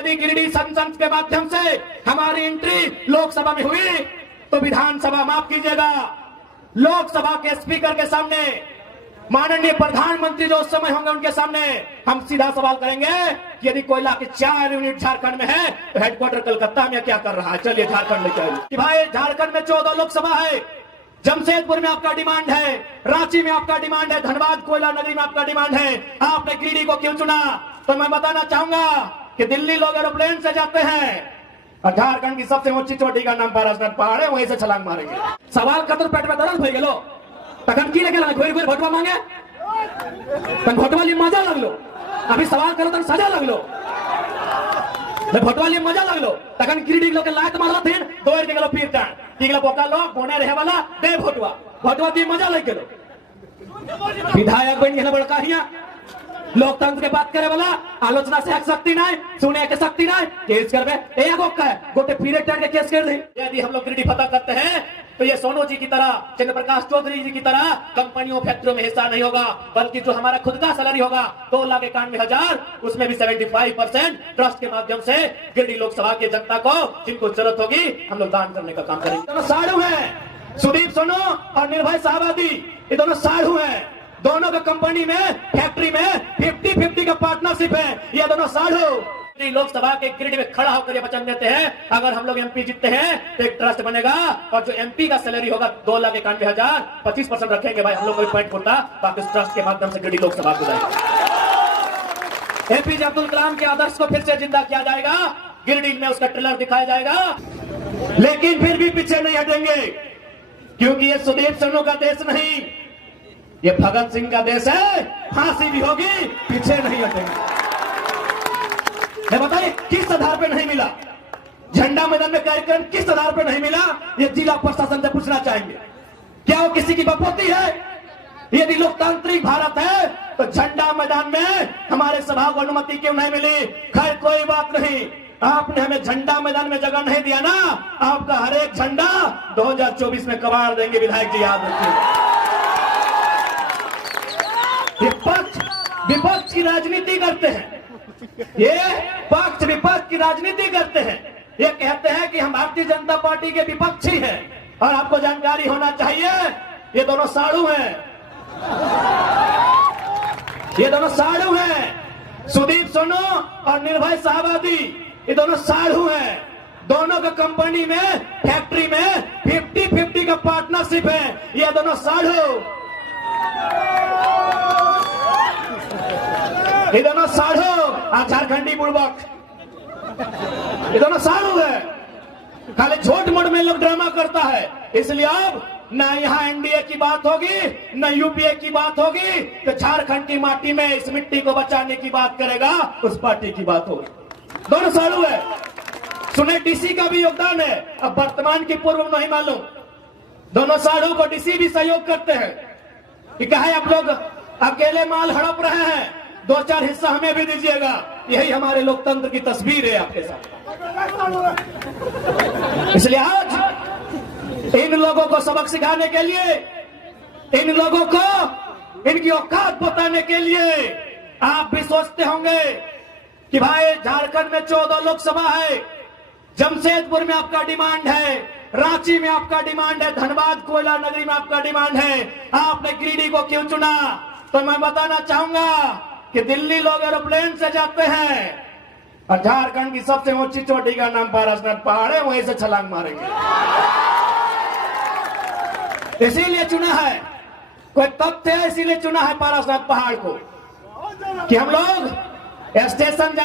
यदि गिरिडीह संसद के माध्यम से हमारी एंट्री लोकसभा में हुई तो विधानसभा, माफ कीजिएगा, लोकसभा के स्पीकर के सामने, माननीय प्रधानमंत्री जो उस समय होंगे उनके सामने हम सीधा सवाल करेंगे कि यदि कोयला की 4 यूनिट झारखंड में है तो हेडक्वार्टर कलकत्ता में क्या कर रहा है? चलिए झारखंड लेके आइए कि भाई झारखंड में 14 लोकसभा है, जमशेदपुर में आपका डिमांड है, रांची में आपका डिमांड है, धनबाद कोयला नगरी में आपका डिमांड है, आपने गिरिडीह को क्यों चुना? तो मैं बताना चाहूंगा कि दिल्ली लोग एरोप्लेन से जाते हैं और झारखंड की सबसे ऊंची चोटी का नाम पारसनाथ पहाड़ है, वहीं से छलांग मारेंगे। सवाल खतर पेट में दर्द हो गेलो तखन की लगे घोर घोर भोटवा मांगे तन भोटवा लिए मजा लगलो, अभी सवाल करो तन सजा लगलो, भोटवा लिए मजा लगलो तखन गिरिडीह लोग के लात मारला थे दौड़ के गेलो फिर टाण की गेलो पोका लोग बोने रहे वाला दे भोटवा दी मजा लग गेलो। विधायक बन गेलो बड़का हिया, लोकतंत्र के बात करे वाला, आलोचना से हक शक्ति नहीं, सुने के शक्ति नहीं, केस करबे एगो का गोटे फिरे टाइम के केस कर दे। यदि हम लोग गिरिडीह फतह करते हैं तो ये सोनू जी की तरह, चंद्र प्रकाश चौधरी जी की तरह कंपनियों फैक्ट्रियों में हिस्सा नहीं होगा, बल्कि जो हमारा खुद का सैलरी होगा 2,91,000, उसमें भी 75% ट्रस्ट के माध्यम से गिरिडीह लोकसभा की जनता को जिनको जरूरत होगी हम लोग दान करने का काम करेंगे। दोनों साढ़ू हैं, सुदीप सोनू और निर्भय शाहबादी, ये दोनों साढ़ू हैं, दोनों का कंपनी में फैक्ट्री में 50-50 का पार्टनरशिप है, ये दोनों साढ़ू लोकसभा के गिरिडीह में खड़ा होकर ये वचन देते हैं अगर हम लोग एमपी जीतते हैं तो एक ट्रस्ट बनेगा और जो एमपी का सैलरी होगा 2,91,000, 25% रखेंगे भाई हम लोग कोई पॉइंट होता ताकि उस ट्रस्ट के माध्यम से गिरिडीह लोकसभा को जाएगा। एपीजे अब्दुल कलाम के आदर्श को फिर से जिंदा किया जाएगा, गिरिडीह में उसका ट्रेलर दिखाया जाएगा, लेकिन फिर भी पीछे नहीं हटेंगे क्योंकि ये सुदीप सोनू का देश नहीं, ये भगत सिंह का देश है, फांसी भी होगी पीछे नहीं हटेंगे। बताइए किस आधार पे नहीं मिला झंडा मैदान में कार्यक्रम, किस आधार पे नहीं मिला? ये जिला प्रशासन से पूछना चाहेंगे। क्या वो किसी की बपोती है? यदि लोकतांत्रिक भारत है तो झंडा मैदान में हमारे सभा को अनुमति क्यों नहीं मिली? खैर कोई बात नहीं, आपने हमें झंडा मैदान में जगह नहीं दिया ना, आपका हर एक झंडा 2024 में कबाड़ देंगे, विधायक जी याद रखिए। विपक्ष की राजनीति करते हैं, ये पक्ष विपक्ष की राजनीति करते हैं, ये कहते हैं कि हम भारतीय जनता पार्टी के विपक्षी हैं और आपको जानकारी होना चाहिए ये दोनों साड़ू हैं, ये दोनों साड़ू हैं, सुदीप सोनू और निर्भय शाहबादी, ये दोनों साड़ू हैं, दोनों का कंपनी में फैक्ट्री में 50-50 का पार्टनरशिप है, ये दोनों साड़ू, ये दोनों साढ़ू और झारखंडी बुड़बक, ये दोनों साढ़ू है। खाली झूठ मूठ में लोग ड्रामा करता है, इसलिए अब न यहाँ एनडीए की बात होगी न यूपीए की बात होगी, तो झारखंड की माटी में इस मिट्टी को बचाने की बात करेगा, उस पार्टी की बात होगी। दोनों साढ़ू है। सुने डीसी का भी योगदान है, अब वर्तमान की पूर्व नहीं मालूम, दोनों साढ़ू को डीसी भी सहयोग करते हैं कि कहे आप लोग अकेले माल हड़प रहे हैं, 2-4 हिस्सा हमें भी दीजिएगा, यही हमारे लोकतंत्र की तस्वीर है आपके साथ। इसलिए आज इन लोगों को सबक सिखाने के लिए, इन लोगों को इनकी औकात बताने के लिए आप भी सोचते होंगे कि भाई झारखंड में 14 लोकसभा है, जमशेदपुर में आपका डिमांड है, रांची में आपका डिमांड है, धनबाद कोयला नगरी में आपका डिमांड है, आपने गिरिडीह को क्यों चुना? तो मैं बताना चाहूंगा कि दिल्ली लोग एरोप्लेन से जाते हैं और झारखंड की सबसे ऊंची चोटी का नाम पारसनाथ पहाड़ है, वहीं से छलांग मारेंगे। इसीलिए चुना है, कोई तथ्य है इसीलिए चुना है पारसनाथ पहाड़ को कि हम लोग स्टेशन